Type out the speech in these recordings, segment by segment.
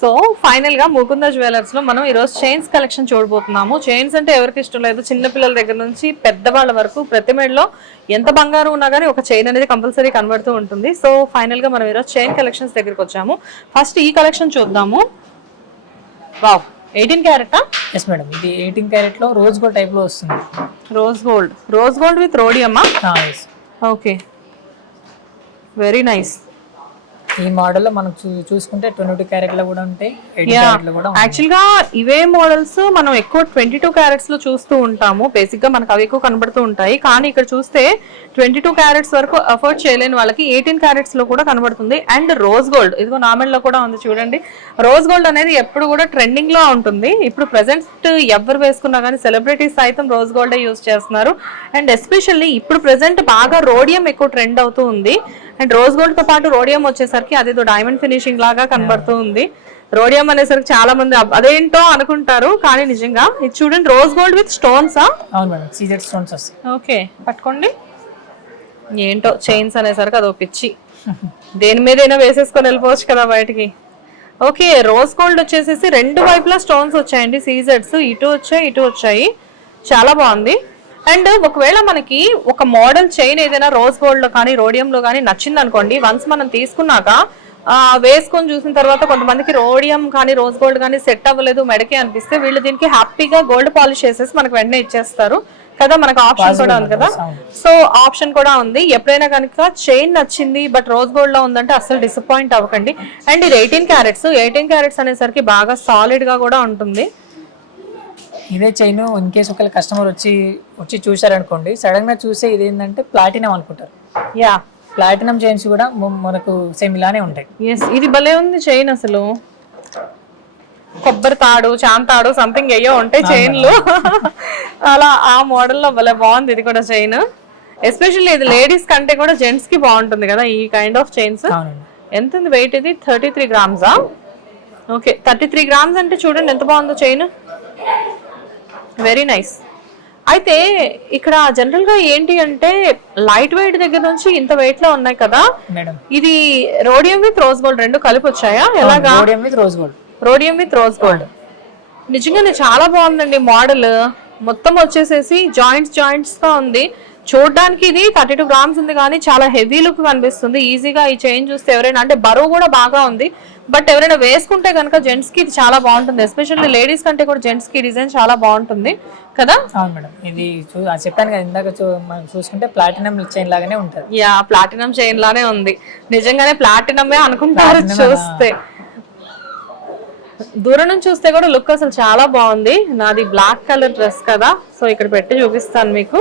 So final గా Mukunda jewellers లో మనం ఈరోజు చైన్స్ కలెక్షన్ చూడబోతున్నాము. చైన్స్ అంటే ఎవరికి ఇష్టం లేదు, చిన్న పిల్లల దగ్గర నుంచి పెద్దవాళ్ళ వరకు ప్రతి మెడలో ఎంత బంగారం ఉన్నా కానీ ఒక చైన్ అనేది కంపల్సరీ కనబడుతూ ఉంటుంది. సో ఫైనల్ గా మనం ఈరోజు చైన్ కలెక్షన్స్ దగ్గరికి వచ్చాము. ఫస్ట్ ఈ కలెక్షన్ చూద్దాము. వావ్, 18 క్యారెటా? ఎస్ మేడం, ఇది 18 క్యారెట్ లో రోజ్ గోల్డ్ టైప్ లో వస్తుంది. రోజ్ గోల్డ్ విత్ రోడియమ్మా? Okay, very nice. ఈ మోడల్ లో మనం చూసుకుంటే 22 క్యారెట్ లో కూడా ఉంటాయి, 18 క్యారెట్ లో కూడా. యాక్చువల్ గా ఇవే మోడల్స్ మనం ఎక్కువ 22 క్యారెట్స్ లో చూస్తూ ఉంటాము. బేసిక్ గా మనకు అవి ఎక్కువ కనబడుతూ ఉంటాయి. కానీ ఇక్కడ చూస్తే 22 క్యారెట్స్ వరకు అఫోర్డ్ చేయలేని వాళ్ళకి 18 క్యారెట్స్ లో కూడా కనబడుతుంది. అండ్ రోజ్ గోల్డ్, ఇదిగో నామెల్ లో కూడా ఉంది చూడండి. రోజ్ గోల్డ్ అనేది ఎప్పుడు కూడా ట్రెండింగ్ లో ఉంటుంది. ఇప్పుడు ప్రెసెంట్ ఎవరు వేసుకున్నా కానీ సెలబ్రిటీస్ సైతం రోజ్ గోల్డే యూజ్ చేస్తున్నారు. అండ్ ఎస్పెషల్లీ ఇప్పుడు ప్రెసెంట్ బాగా రోడియం ఎక్కువ ట్రెండ్ అవుతూ ఉంది. అండ్ రోజ్ గోల్డ్ తో పాటు రోడియం వచ్చేసరికి అదేదో డైమండ్ ఫినిషింగ్ లాగా కనబడుతూ ఉంది. రోడియం అనేసరికి చాలా మంది అదేంటో అనుకుంటారు, కానీ నిజంగా ఇది చూడండి, రోజ్ గోల్డ్ విత్ స్టోన్స్. అవును మేడం, సీజెడ్ స్టోన్స్ వస్తాయి. ఓకే, పట్టుకోండి. ఏంటో చైన్స్ అనేసరికి అదో పిచ్చి, దేని మీదైనా వేసేసుకొని వెళ్ళిపోవచ్చు కదా బయటికి. ఓకే, రోజ్ గోల్డ్ వచ్చేసేసి రెండు వైపులా స్టోన్స్ వచ్చాయండి, సీజెడ్స్ ఇటు వచ్చాయి. చాలా బాగుంది. అండ్ ఒకవేళ మనకి ఒక మోడల్ చైన్ ఏదైనా రోజ్ గోల్డ్ లో కానీ రోడియం లో కానీ నచ్చింది అనుకోండి, వన్స్ మనం తీసుకున్నాక వేసుకొని చూసిన తర్వాత కొంతమందికి రోడియం కానీ రోజ్ గోల్డ్ కానీ సెట్ అవ్వలేదు మెడకి అనిపిస్తే వీళ్ళు దీనికి హ్యాపీగా గోల్డ్ పాలిష్ చేసేసి మనకు వెంటనే ఇచ్చేస్తారు కదా. మనకు ఆప్షన్ కూడా ఉంది కదా. సో ఆప్షన్ కూడా ఉంది. ఎప్పుడైనా కనుక చైన్ నచ్చింది బట్ రోజ్ గోల్డ్ లో ఉందంటే అసలు డిసప్పాయింట్ అవ్వకండి. అండ్ ఇది 18 క్యారెట్స్ అనేసరికి బాగా సాలిడ్ గా కూడా ఉంటుంది. ఇదే చైన్ ఇన్ కేసు ఒకవేళ కస్టమర్ వచ్చి చూసారనుకోండి, సడన్ గా చూస్తే ఇది ఏంటంటే ప్లాటినం అనుకుంటారు. యా, ప్లాటినం చైన్స్ కూడా మనకు సేమ్ ఇలానే ఉంటాయి. ఎస్, ఇది భలే ఉంది చైన్. అసలు కొబ్బరి తాడు, చాంతాడు సంథింగ్ అయ్యో ఉంటాయి చైన్లు. అలా ఆ మోడల్లో భలే బాగుంది ఇది కూడా చైన్. ఎస్పెషల్లీ ఇది లేడీస్ కంటే కూడా జెంట్స్ కి బాగుంటుంది కదా ఈ కైండ్ ఆఫ్ చైన్స్. ఎంత ఉంది వెయిట్? ఇది 33 గ్రామ్సా? ఓకే, 33 గ్రామ్స్ అంటే చూడండి ఎంత బాగుందో చైన్. Very nice. అయితే ఇక్కడ జనరల్ గా ఏంటి అంటే లైట్ వెయిట్ దగ్గర నుంచి ఇంత వెయిట్ లో ఉన్నాయి కదా. ఇది రోడియం విత్ రోజ్ గోల్డ్ రెండు కలిపి వచ్చాయా? ఎలాగా? Rhodium with rose gold. నిజంగానే చాలా బాగుందండి మోడల్. మొత్తం వచ్చేసేసి జాయింట్స్ గా ఉంది. చూడడానికి ఇది 32 గ్రామ్స్ ఉంది కానీ చాలా హెవీ లుక్ కనిపిస్తుంది. ఈజీగా ఈ చైన్ చూస్తే ఎవరైనా, అంటే బరువు కూడా బాగా ఉంది, బట్ ఎవరైనా వేసుకుంటే కనుక జెంట్స్ కి ఇది చాలా బాగుంటుంది. ఎస్పెషల్లీ లేడీస్ కంటే కూడా జెంట్స్ కి డిజైన్ చాలా బాగుంటుంది కదా. అవును మేడం, ఇది చెప్పాను కదా ఇందాక, మనం చూసుకుంటే ప్లాటినం చైన్ లాగానే ఉంటుంది. యా, ప్లాటినం చైన్ లానే ఉంది. నిజంగానే ప్లాటినమే అనుకుంటారు చూస్తే. దూరం నుంచి చూస్తే కూడా లుక్ అసలు చాలా బాగుంది. నాది బ్లాక్ కలర్ డ్రెస్ కదా, సో ఇక్కడ పెట్టి చూపిస్తాను మీకు.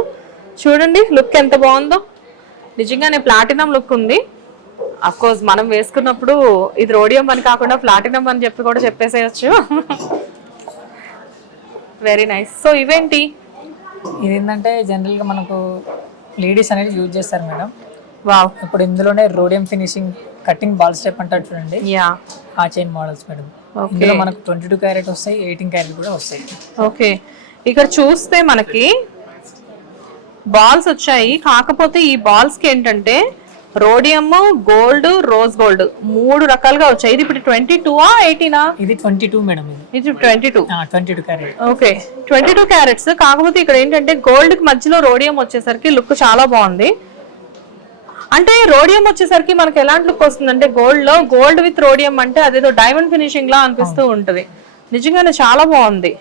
చూడండి లుక్ ఎంత బాగుందో. నిజంగానే ప్లాటినం లుక్ ఉంది. అఫ్ కోర్స్ మనం వేసుకున్నప్పుడు ఇది రోడియం అని కాకుండా ప్లాటినం అని చెప్పి కూడా చెప్పేసేయచ్చు. Very nice. సో ఇవేంటి? ఇది ఏంటంటే జనరల్ గా మనకు లేడీస్ అనేది యూజ్ చేస్తారు మేడం. వావ్, ఇప్పుడు ఇందులోనే rhodium finishing cutting ball step అంటారు చూడండి. యా, ఆ చైన్ మోడల్స్ మేడం. ఇందులో మనకు 22 క్యారెట్ వస్తాయి, 18 క్యారెట్ కూడా వస్తాయి. ఓకే, ఇక్కడ చూస్తే మనకి బాల్స్ వచ్చాయి. కాకపోతే ఈ బాల్స్ కి ఏంటంటే రోడియం, గోల్డ్, రోజ్ గోల్డ్ మూడు రకాలుగా వచ్చాయి. ఇది ఇప్పుడు 22ఆ 18ఆ? ఇది 22 మేడం. ఇది 22 క్యారెట్. Okay, 22 carrots. కాకపోతే ఇక్కడ ఏంటంటే గోల్డ్ కి మధ్యలో రోడియం వచ్చేసరికి లుక్ చాలా బాగుంది. అంటే రోడియం వచ్చేసరికి మనకి ఎలాంటి లుక్ వస్తుంది అంటే గోల్డ్ లో గోల్డ్ విత్ రోడియం అంటే అదేదో డైమండ్ ఫినిషింగ్ లా అనిపిస్తూ ఉంటది. నిజంగానే చాలా బాగుంది.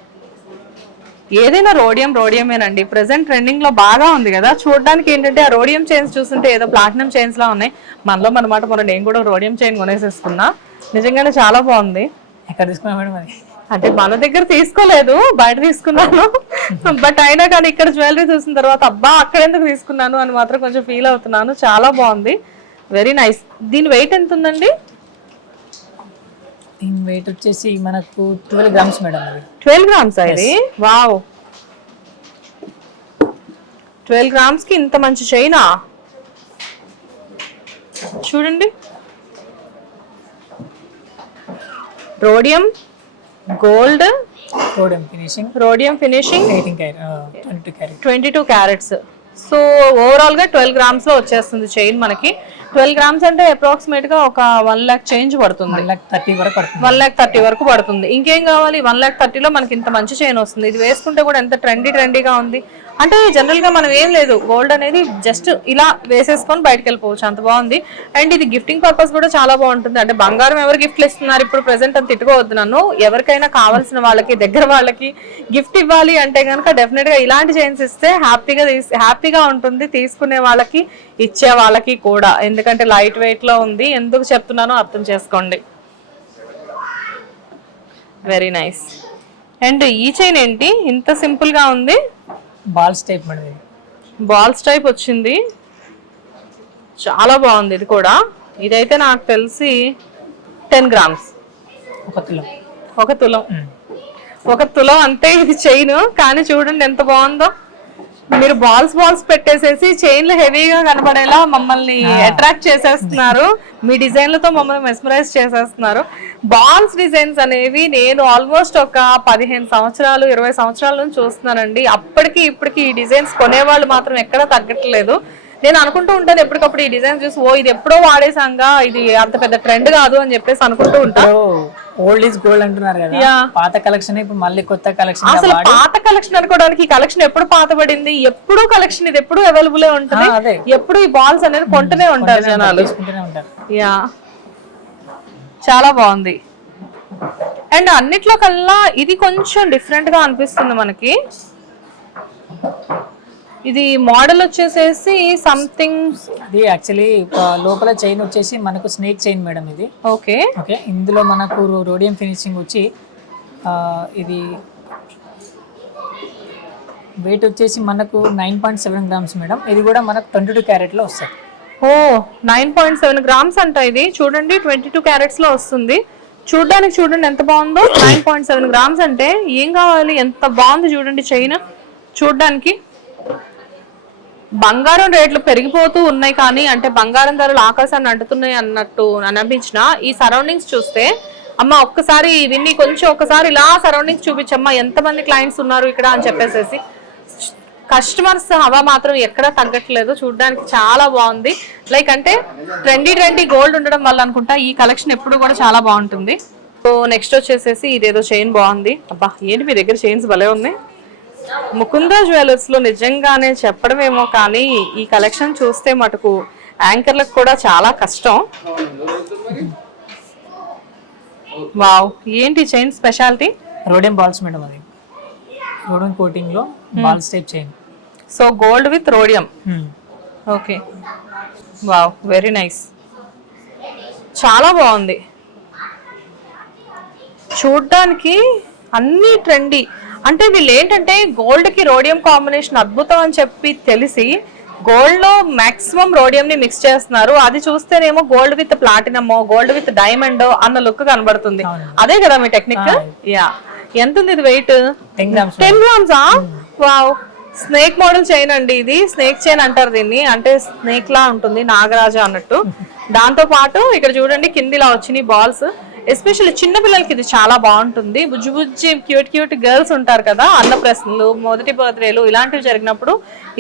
ఏదైనా రోడియమేనండి. ప్రెసెంట్ ట్రెండింగ్ లో బాగా ఉంది కదా. చూడడానికి ఏంటంటే ఆ రోడియం చైన్స్ చూస్తుంటే ఏదో ప్లాటినం చైన్స్ లా ఉన్నాయి. మనలో మనమాట నేను కూడా రోడియం చైన్ కొనేసేసుకున్నా. నిజంగానే చాలా బాగుంది. ఎక్కడ తీసుకున్నా మేడం? అది అంటే మన దగ్గర తీసుకోలేదు, బయట తీసుకున్నాను. బట్ అయినా కానీ ఇక్కడ జ్యువెలరీ చూసిన తర్వాత అబ్బా అక్కడ ఎందుకు తీసుకున్నాను అని మాత్రం కొంచెం ఫీల్ అవుతున్నాను. చాలా బాగుంది, వెరీ నైస్. దీని వెయిట్ ఎంత ఉందండి? దీని వెయిట్ వచ్చేసి మనకు 12 గ్రామ్స్ మేడం. 12 గ్రామ్స్ ఇది? వావ్, 12 గ్రామ్స్ కి ఇంత మంచి చైనా చూడండి. Rhodium, gold, rhodium finishing 22 carats. So overall గా 12 గ్రామ్స్ లో వచ్చేస్తుంది చైన్ మనకి. 12 గ్రామ్స్ అంటే అప్రాక్సిమేట్ గా ఒక 1 lakh చేంజ్ పడుతుంది, 1,30,000 వరకు పడుతుంది. 1,30,000 వరకు పడుతుంది. ఇంకేం కావాలి, 1,30,000 లో మనకి ఇంత మంచి చైన్ వస్తుంది. ఇది వేసుకుంటే కూడా ఎంత ట్రెండీగా ఉంది. అంటే జనరల్ గా మనం ఏం లేదు, గోల్డ్ అనేది జస్ట్ ఇలా వేసేసుకొని బయటకు వెళ్ళిపోవచ్చు, అంత బాగుంది. అండ్ ఇది గిఫ్టింగ్ పర్పస్ కూడా చాలా బాగుంటుంది. అంటే బంగారం ఎవరు గిఫ్ట్లు ఇస్తున్నారు ఇప్పుడు ప్రెసెంట్ అని తిట్టుకోవద్దు నన్ను. ఎవరికైనా కావాల్సిన వాళ్ళకి, దగ్గర వాళ్ళకి గిఫ్ట్ ఇవ్వాలి అంటే కనుక డెఫినెట్ గా ఇలాంటి చైన్స్ ఇస్తే హ్యాపీగా ఉంటుంది తీసుకునే వాళ్ళకి, ఇచ్చే వాళ్ళకి కూడా. ఎందుకంటే లైట్ వెయిట్ లో ఉంది, ఎందుకు చెప్తున్నానో అర్థం చేసుకోండి. Very nice. అండ్ ఈ చైన్ ఏంటి ఇంత సింపుల్ గా ఉంది? Balls type madam, balls type వచ్చింది, చాలా బాగుంది ఇది కూడా. ఇదైతే నాకు తెలిసి 10 గ్రామ్స్, 1 తులం. 1 తులం అంటే ఇది చైన్, కానీ చూడండి ఎంత బాగుందో. మీరు బాల్స్ పెట్టేసేసి చైన్లు హెవీగా కనబడేలా మమ్మల్ని అట్రాక్ట్ చేసేస్తున్నారు. మీ డిజైన్లతో మమ్మల్ని మెస్మరైజ్ చేసేస్తున్నారు. బాల్స్ డిజైన్స్ అనేవి నేను ఆల్మోస్ట్ ఒక 15 సంవత్సరాలు 20 సంవత్సరాల నుంచి చూస్తున్నానండి. అప్పటికి ఇప్పటికి ఈ డిజైన్స్ కొనేవాళ్ళు మాత్రం ఎక్కడా తగ్గట్లేదు. నేను అనుకుంటూ ఉంటాను ఎప్పటికప్పుడు ఈ డిజైన్ చూసి, ఓ ఇది ఎప్పుడో వాడేసాంగా, ఇది అంత పెద్ద ట్రెండ్ కాదు అని చెప్పేసి అనుకుంటూ ఉంటాను. ఓల్డ్ ఈజ్ గోల్డ్ అంటున్నారు కదా, పాత కలెక్షన్ ఇప్పుడు మళ్ళీ కొత్త కలెక్షన్. అసలు పాత కలెక్షన్ అనుకోవడానికి ఈ కలెక్షన్ ఎప్పుడు పాతబడింది, ఎప్పుడు కలెక్షన్, ఇది ఎప్పుడు అవైలబుల్ ఉంటుంది, ఎప్పుడు ఈ బాల్స్ అనేది కొంటూనే ఉంటారు జనాలు. యా, చాలా బాగుంది. అండ్ అన్నిట్లో కల్లా ఇది కొంచెం డిఫరెంట్ గా అనిపిస్తుంది మనకి. ఇది మోడల్ వచ్చేసేసి సంథింగ్, అది యాక్చువల్లీ లోపల చైన్ వచ్చేసి మనకు స్నేక్ చైన్ మేడం ఇది. ఓకే, ఇందులో మనకు రోడియం ఫినిషింగ్ వచ్చి ఇది వెయిట్ వచ్చేసి మనకు 9.7 గ్రామ్స్ మేడం. ఇది కూడా మనకు 22 క్యారెట్ లో వస్తుంది. ఓ 9.7 గ్రామ్స్ అంట ఇది. చూడండి 22 క్యారెట్స్ లో వస్తుంది. చూడండి ఎంత బాగుందో. 9.7 గ్రామ్స్ అంటే ఏం కావాలి, ఎంత బాగుంది చూడండి చైన్. చూడడానికి బంగారం రేట్లు పెరిగిపోతూ ఉన్నాయి, కానీ అంటే బంగారం ధరలు ఆకాశాన్ని అంటుతున్నాయి అన్నట్టు అనిపించిన ఈ సరౌండింగ్స్ చూస్తే, అమ్మ ఒక్కసారి విన్ని కొంచెం ఒకసారి ఇలా సరౌండింగ్స్ చూపించమ్మా, ఎంతమంది క్లయింట్స్ ఉన్నారు ఇక్కడ అని చెప్పేసి. కస్టమర్స్ హవా మాత్రం ఎక్కడా తగ్గట్లేదు. చూడడానికి చాలా బాగుంది. లైక్ అంటే ట్రెండీ గోల్డ్ ఉండడం వల్ల అనుకుంటా ఈ కలెక్షన్ ఎప్పుడు కూడా చాలా బాగుంటుంది. సో నెక్స్ట్ వచ్చేసేసి ఇదేదో చైన్ బాగుంది. అబ్బా ఏంటి మీ దగ్గర చైన్స్ భలే ఉన్నాయి. ముకుంద జ్యువెలర్స్ లో నిజంగానే చెప్పడమేమో కానీ ఈ కలెక్షన్ చూస్తే మటుకు యాంకర్లకు కూడా చాలా కష్టం. వావ్, ఏంటి chain speciality? Rhodium balls madam, అది రోడియం కోటింగ్ లో balls type chain. So gold with rhodium. Okay, wow, very nice, చాలా బాగుంది. చూడ్డానికి అన్ని ట్రెండీ. అంటే వీళ్ళు ఏంటంటే గోల్డ్ కి రోడియం కాంబినేషన్ అద్భుతం అని చెప్పి తెలిసి గోల్డ్ లో మాక్సిమం రోడియం ని మిక్స్ చేస్తున్నారు. అది చూస్తేనేమో gold with platinum, gold with diamond అన్న లుక్ కనబడుతుంది. అదే కదా మీ టెక్నిక్? యా. ఎంత ఉంది ఇది వెయిట్? 10 గ్రామ్సా? వావ్, స్నేక్ మోడల్ చైన్ అండి ఇది. స్నేక్ చైన్ అంటారు దీన్ని, అంటే స్నేక్ లా ఉంటుంది, నాగరాజా అన్నట్టు. దాంతో పాటు ఇక్కడ చూడండి కింద ఇలా వచ్చినాయి బాల్స్. ఎస్పెషల్లీ చిన్న పిల్లలకి ఇది చాలా బాగుంటుంది. బుజ్జి క్యూట్ గర్ల్స్ ఉంటారు కదా, అన్నప్రశ్నలు, మొదటి బర్త్డేలు ఇలాంటివి జరిగినప్పుడు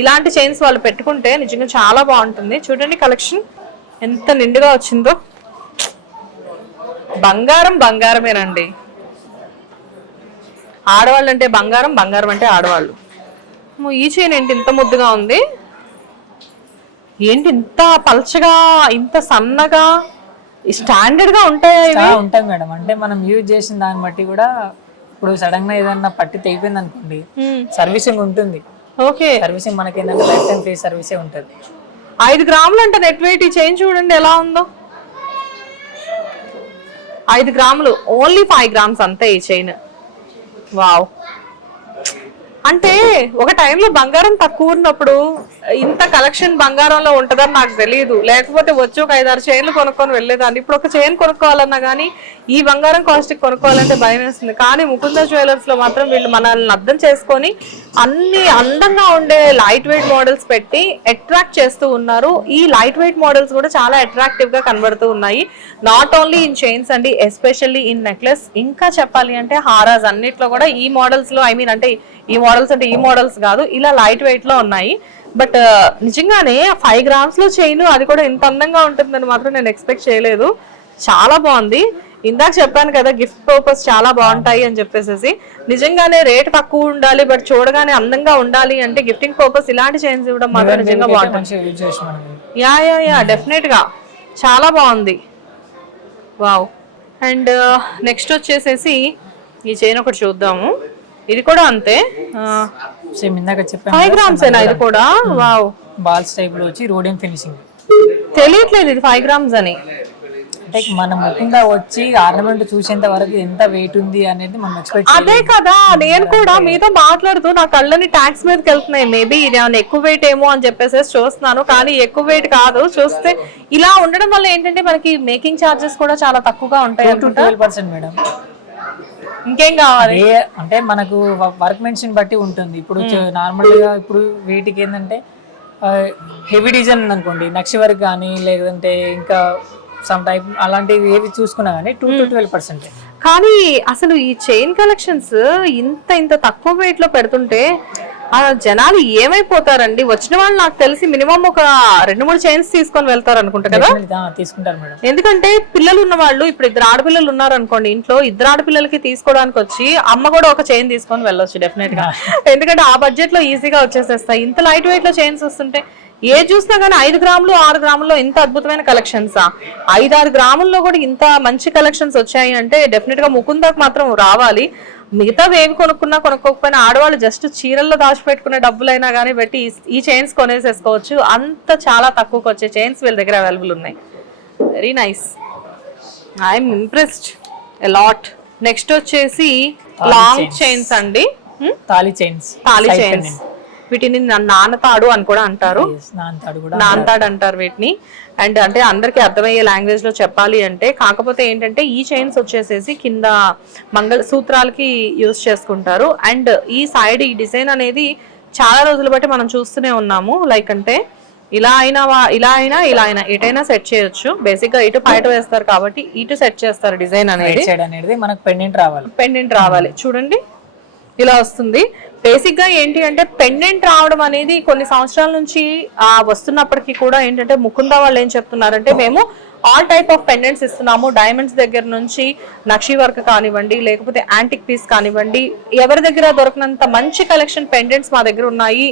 ఇలాంటి చైన్స్ వాళ్ళు పెట్టుకుంటే నిజంగా చాలా బాగుంటుంది. చూడండి కలెక్షన్ ఎంత నిండుగా వచ్చిందో. బంగారమేనండి. ఆడవాళ్ళు అంటే బంగారం అంటే ఆడవాళ్ళు. ఈ చైన్ ఏంటి ఇంత ముద్దుగా ఉంది, ఏంటి ఇంత పల్చగా, ఇంత సన్నగా, స్టాండర్డ్ గా ఉంటాయి మేడం. అంటే మనం యూజ్ చేసిన దాన్ని బట్టి కూడా, ఇప్పుడు సడన్ గా ఏదన్నా పట్టి తెగిపోయింది అనుకోండి, సర్వీసింగ్ ఉంటుంది. ఓకే, సర్వీసింగ్ మనకి ఏంటంటే లైఫ్ టైం ఫ్రీ సర్వీసే ఉంటుంది. 5 గ్రాములు అంటే నెట్ వెయిట్. ఈ చైన్ చూడండి ఎలా ఉందో. 5 గ్రాములు, ఓన్లీ 5 గ్రామ్స్ అంతే ఈ చైన్. వావ్. అంటే ఒక టైంలో బంగారం తక్కువ ఉన్నప్పుడు ఇంత కలెక్షన్ బంగారంలో ఉంటుందని నాకు తెలియదు. లేకపోతే వచ్చి ఒక 5-6 చైన్లు కొనుక్కొని వెళ్ళేదాన్ని. ఇప్పుడు ఒక చైన్ కొనుక్కోవాలన్నా కానీ ఈ బంగారం కాస్ట్ కొనుక్కోవాలంటే భయం వేస్తుంది. కానీ ముకుంద జ్యువెలర్స్ లో మాత్రం వీళ్ళు మనల్ని అర్థం చేసుకొని అన్ని అందంగా ఉండే లైట్ వెయిట్ మోడల్స్ పెట్టి అట్రాక్ట్ చేస్తూ ఉన్నారు. ఈ లైట్ వెయిట్ మోడల్స్ కూడా చాలా అట్రాక్టివ్ గా కనబడుతూ ఉన్నాయి. నాట్ ఓన్లీ ఇన్ చైన్స్ అండి, ఎస్పెషల్లీ ఇన్ నెక్లెస్. ఇంకా చెప్పాలి అంటే హారాస్ అన్నిట్లో కూడా ఈ మోడల్స్ లో, అంటే ఈ మోడల్స్ కాదు, ఇలా లైట్ వెయిట్ లో ఉన్నాయి. బట్ నిజంగానే 5 grams లో చైన్, అది కూడా ఇంత అందంగా ఉంటుందని మాత్రం నేను ఎక్స్పెక్ట్ చేయలేదు. చాలా బాగుంది. ఇందాక చెప్పాను కదా గిఫ్ట్ పర్పస్ చాలా బాగుంటాయి అని చెప్పేసి. నిజంగానే రేట్ తక్కువ ఉండాలి బట్ చూడగానే అందంగా ఉండాలి అంటే గిఫ్టింగ్ పర్పస్ ఇలాంటి చైన్స్ ఇవ్వడం మాత్రం నిజంగా బాగుంటుంది. యా యా యా డెఫినెట్ గా చాలా బాగుంది. వావ్. అండ్ నెక్స్ట్ వచ్చేసేసి ఈ చైన్ ఒకటి చూద్దాము. ఇది కూడా అంతే, సేమ్ ఇందాక చెప్పాను 5 grams ఏనా ఇది కూడా? వావ్. బాల్స్ టైప్ లో వచ్చి రోడియం ఫినిషింగ్. తెలియట్లేదు ఇది 5 grams అని. అంటే మన ముఖ్యంగా వచ్చి ఆర్నమెంట్ చూసేంత వరకు ఎంత వెయిట్ ఉంది అనేది మనం ఎక్స్పెక్ట్ అదే కదా, నేను కూడా మీతో మాట్లాడుతూ నా కళ్ళని ట్యాక్స్ మీదకి వెళ్తున్నాయి. మేబీ ఇది ఏమైనా ఎక్కువ వెయిట్ ఏమో అని చెప్పేసి చూస్తున్నాను, కానీ ఎక్కువ వెయిట్ కాదు. చూస్తే ఇలా ఉండడం వల్ల ఏంటంటే మనకి మేకింగ్ చార్జెస్ కూడా చాలా తక్కువగా ఉంటాయి. 12% మేడం. ఇంకేం కావాలి అంటే మనకు వర్క్ మెన్షన్ బట్టి ఉంటుంది. ఇప్పుడు నార్మల్ గా ఇప్పుడు వీటికి ఏంటంటే హెవీ డిజైన్ అనుకోండి, నక్షి వర్క్ కానీ లేదంటే ఇంకా సమ్ టైప్ అలాంటివి ఏవి చూసుకున్నా కానీ 2 to 12%. కానీ అసలు ఈ చైన్ కలెక్షన్స్ ఇంత తక్కువ వెయిట్ లో పెడుతుంటే ఆ జనాలు ఏమైపోతారండి? వచ్చిన వాళ్ళు నాకు తెలిసి మినిమం ఒక 2-3 చైన్స్ తీసుకొని వెళ్తారు అనుకుంటా కదా. తీసుకుంటారు మేడం. ఎందుకంటే పిల్లలు ఉన్న వాళ్ళు, ఇప్పుడు 2 ఆడపిల్లలు ఉన్నారు అనుకోండి ఇంట్లో, 2 ఆడపిల్లలకి తీసుకోవడానికి వచ్చి అమ్మ కూడా ఒక చైన్ తీసుకొని వెళ్ళొచ్చు డెఫినెట్ గా. ఎందుకంటే ఆ బడ్జెట్ లో ఈజీగా వచ్చేసేస్తాయి. ఇంత లైట్ వెయిట్ లో చైన్స్ వస్తుంటే ఏ చూసినా కానీ 5 grams 6 grams ఇంత అద్భుతమైన కలెక్షన్స్, 5-6 grams కూడా ఇంత మంచి కలెక్షన్స్ వచ్చాయి అంటే డెఫినెట్ గా ముకుందాకు మాత్రం రావాలి. మిగతా ఏవి కొనుక్కున్నా కొనుక్కోకపోయినా ఆడవాళ్ళు జస్ట్ చీరల్లో దాచిపెట్టుకునే డబ్బులైనా కానీ పెట్టి ఈ చైన్స్ కొనేసేసుకోవచ్చు. అంత చాలా తక్కువకి వచ్చే చైన్స్ వీళ్ళ దగ్గర అవైలబుల్ ఉన్నాయి. Very nice, I'm impressed a lot. Next వచ్చేసి లాంగ్ చైన్స్ అండి, తాళి చైన్స్. వీటిని నానతాడు అని కూడా అంటారు, నానతాడు అంటారు వీటిని. అండ్ అంటే అందరికి అర్థమయ్యే లాంగ్వేజ్ లో చెప్పాలి అంటే, కాకపోతే ఏంటంటే ఈ చైన్స్ వచ్చేసేసి కింద మంగళ సూత్రాలకి యూజ్ చేసుకుంటారు. అండ్ ఈ సైడ్ ఈ డిజైన్ అనేది చాలా రోజులు బట్టి మనం చూస్తూనే ఉన్నాము. లైక్ అంటే ఇలా అయినా ఎటైనా సెట్ చేయొచ్చు. బేసిక్ గా ఇటు పైట వేస్తారు కాబట్టి ఇటు సెట్ చేస్తారు. డిజైన్ అనేది మనకు పెండెంట్ రావాలి. చూడండి ఇలా వస్తుంది. బేసిక్ గా ఏంటి అంటే పెండెంట్ రావడం అనేది కొన్ని సంవత్సరాల నుంచి వస్తున్నప్పటికీ కూడా ఏంటంటే ముకుందా వాళ్ళు ఏం చెప్తున్నారంటే, మేము ఆల్ టైప్ ఆఫ్ పెండెంట్స్ ఇస్తున్నాము. డైమండ్స్ దగ్గర నుంచి నక్షి వర్క్ కానివ్వండి, లేకపోతే యాంటిక్ పీస్ కానివ్వండి, ఎవరి దగ్గర దొరకనంత మంచి కలెక్షన్ పెండెంట్స్ మా దగ్గర ఉన్నాయి,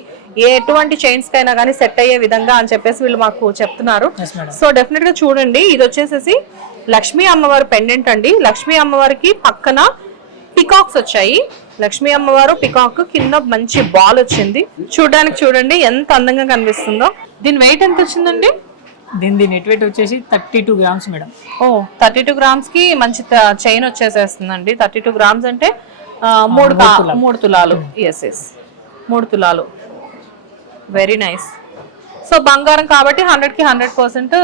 ఎటువంటి చైన్స్ కైనా కానీ సెట్ అయ్యే విధంగా అని చెప్పేసి వీళ్ళు మాకు చెప్తున్నారు. సో డెఫినెట్ గా చూడండి, ఇది వచ్చేసేసి లక్ష్మీ అమ్మవారి పెండెంట్ అండి. లక్ష్మీ అమ్మవారికి పక్కన పికాక్స్ వచ్చాయి. లక్ష్మీ అమ్మవారు పికాక్ కింద మంచి బాల్ వచ్చింది. చూడడానికి చూడండి ఎంత అందంగా కనిపిస్తుందో. దీని వెయిట్ ఎంత వచ్చిందండి? దీని నెట్ వెయిట్ వచ్చేసి 32 grams మేడం. 32 grams కి మంచి చైన్ వచ్చేసేస్తుందండి. 32 grams అంటే 3 తులాలు. ఎస్ 3 తులాలు. Very nice. సో బంగారం కాబట్టి 100కి 100%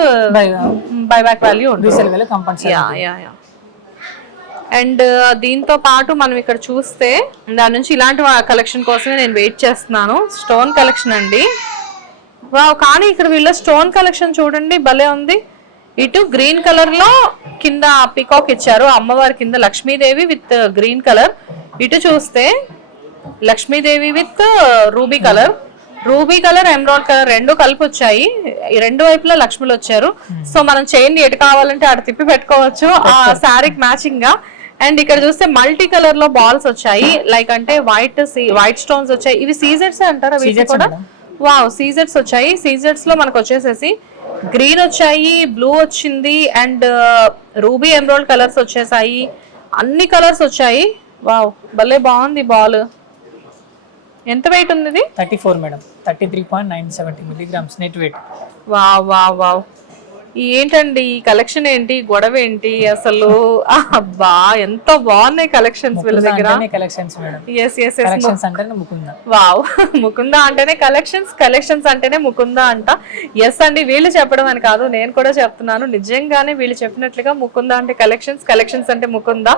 బైబ్యాక్ వాల్యూ ఉంటుంది. అండ్ దీంతో పాటు మనం ఇక్కడ చూస్తే దాని నుంచి ఇలాంటి కలెక్షన్ కోసమే నేను వెయిట్ చేస్తున్నాను. స్టోన్ కలెక్షన్ అండి. వావ్. కానీ ఇక్కడ వీళ్ళ స్టోన్ కలెక్షన్ చూడండి భలే ఉంది. ఇటు గ్రీన్ కలర్ లో కింద పికాక్ ఇచ్చారు, అమ్మవారి కింద లక్ష్మీదేవి విత్ గ్రీన్ కలర్. ఇటు చూస్తే Lakshmidevi with ruby colour emerald colour రెండు కలిపి వచ్చాయి. ఈ రెండు వైపులా లక్ష్మిలు వచ్చారు. సో మనం చైన్ ఎటు కావాలంటే అటు తిప్పి పెట్టుకోవచ్చు ఆ శారీకి మ్యాచింగ్ గా. అండ్ ఇక్కడ చూస్తే మల్టీ కలర్ లో బాల్స్ వచ్చాయి. లైక్ అంటే వైట్ స్టోన్స్ వచ్చాయి. ఇవి సీజెట్స్ అంటారా వీటి కూడా? వావ్, సీజెట్స్ వచ్చాయి. సీజెట్స్ లో మనకు వచ్చేసేసి గ్రీన్ వచ్చాయి, బ్లూ వచ్చింది, అండ్ రూబీ ఎమరాల్డ్ కలర్స్ వచ్చేసాయి. అన్ని కలర్స్ వచ్చాయి. వావ్, భలే బాగుంది బాల్. ఎంత వెయిట్ ఉంది ఇది? 34 madam. 33.970 milligrams net weight. Wow wow wow. ఏంటండి ఈ కలెక్షన్ ఏంటి, గొడవ ఏంటి అసలు? అబ్బా ఎంత బాగున్నాయి కలెక్షన్స్ వీళ్ళ దగ్గర. వావ్, ముకుందా అంటేనే కలెక్షన్స్ అంటేనే ముకుందా అంట. ఎస్ అండి, వీళ్ళు చెప్పడం అని కాదు, నేను కూడా చెప్తున్నాను. నిజంగానే వీళ్ళు చెప్పినట్లుగా ముకుందా అంటే కలెక్షన్స్ అంటే ముకుందా.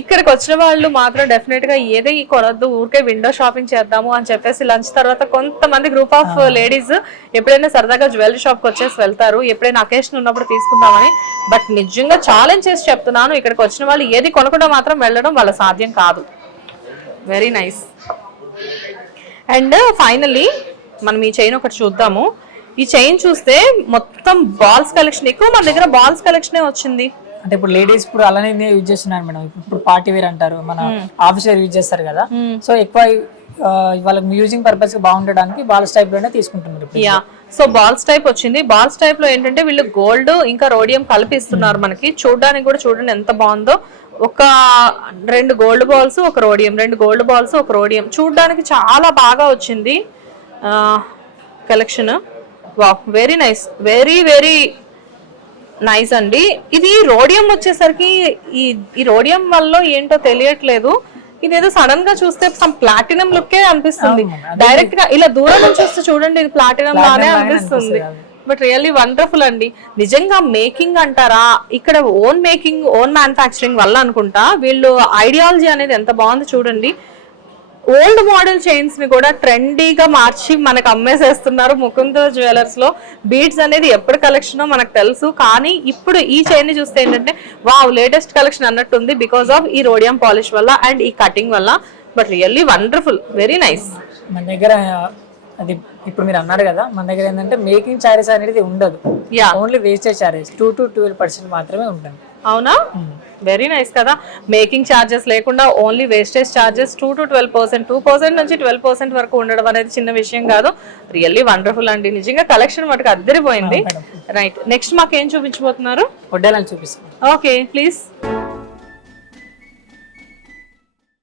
ఇక్కడికి వచ్చిన వాళ్ళు మాత్రం డెఫినెట్ గా ఏదే కొనొద్దు, ఊరికే విండో షాపింగ్ చేద్దాము అని చెప్పేసి లంచ్ తర్వాత కొంతమంది గ్రూప్ ఆఫ్ లేడీస్ ఎప్పుడైనా సరదాగా జ్యువెలరీ షాప్ కి వచ్చేసి వెళ్తారు, ఎప్పుడైనా అకేషన్ ఉన్నప్పుడు తీసుకుందామని. బట్ నిజంగా ఛాలెంజ్ చేసి చెప్తున్నాను, ఇక్కడికి వచ్చిన వాళ్ళు ఏది కొనకుండా మాత్రం వెళ్ళడం వాళ్ళ సాధ్యం కాదు. Very nice. అండ్ ఫైనల్లీ మనం ఈ చైన్ ఒకటి చూద్దాము. ఈ చైన్ చూస్తే మొత్తం బాల్స్ కలెక్షన్, ఎక్కువ మన దగ్గర బాల్స్ కలెక్షనే వచ్చింది. అంటే ఇప్పుడు లేడీస్ ఇప్పుడు అలానే యూజ్ చేస్తున్నారు మేడం. ఇప్పుడు పార్టీ వేర్ అంటారు, మన ఆఫీస్ వేర్ యూజ్ చేస్తారు కదా. సో ఎక్కువ వాళ్ళకి మ్యూజింగ్ పర్పస్ బాగుండడానికి బాల్స్ టైప్ లోనే తీసుకుంటున్నారు. యా, సో బాల్స్ టైప్ వచ్చింది. బాల్స్ టైప్ లో ఏంటంటే వీళ్ళు గోల్డ్ ఇంకా రోడియం కల్పిస్తున్నారు మనకి. చూడడానికి కూడా చూడండి ఎంత బాగుందో. ఒక 2 గోల్డ్ బాల్స్, ఒక రోడియం, 2 గోల్డ్ బాల్స్, ఒక రోడియం. చూడడానికి చాలా బాగా వచ్చింది collection. Wow, very nice, very very nice అండి. ఇది రోడియం వచ్చేసరికి ఈ రోడియం వల్ల ఏంటో తెలియట్లేదు. ఇదేదో సడన్ గా చూస్తే సమ్ ప్లాటినం లుక్కే అనిపిస్తుంది. డైరెక్ట్ గా ఇలా దూరం నుంచి చూస్తే చూడండి ఇది ప్లాటినం లానే అనిపిస్తుంది. బట్ రియల్లీ వండర్ఫుల్ అండి. నిజంగా మేకింగ్ అంటారా, ఇక్కడ ఓన్ మేకింగ్, ఓన్ మ్యానుఫ్యాక్చరింగ్ వల్ల అనుకుంటా. వీళ్ళు ఐడియాలజీ అనేది ఎంత బాగుంది చూడండి. ఓల్డ్ మోడల్ చైన్స్ ని కూడా ట్రెండీగా మార్చి మనకు అమ్మేసేస్తున్నారు ముకుంద జ్యువెలర్స్ లో. బీడ్స్ అనేది ఎప్పుడు కలెక్షన్ మనకు తెలుసు, కానీ ఇప్పుడు ఈ చైన్ ని చూస్తే ఏంటంటే వావ్, లేటెస్ట్ కలెక్షన్ అన్నట్టుంది. బికాస్ ఆఫ్ ఈ రోడియం పాలిష్ వల్ల అండ్ ఈ కటింగ్ వల్ల. But really wonderful, very nice. మన దగ్గర అది ఇప్పుడు మీరు అన్నారు కదా, మన దగ్గర ఏంటంటే మేకింగ్ చార్జెస్ అనేది ఉండదు. ఓన్లీ వేస్టేజ్ చార్జెస్ 2 to 12% మాత్రమే ఉంటుంది. అవునా, వెరీ నైస్ కదా. మేకింగ్ ఛార్జెస్ లేకుండా ఓన్లీ వేస్టేజ్ ఛార్జెస్ 2 to 12%, 2% నుంచి 12% వరకు ఉండడం అనేది చిన్న విషయం కాదు. రియల్లీ వండర్ఫుల్ అండి. నిజంగా కలెక్షన్ మటుకు అద్దరిపోయింది. రైట్, నెక్స్ట్ మాకేం చూపించబోతున్నారు? వడ్డాలని చూపిస్తాను. Okay, please.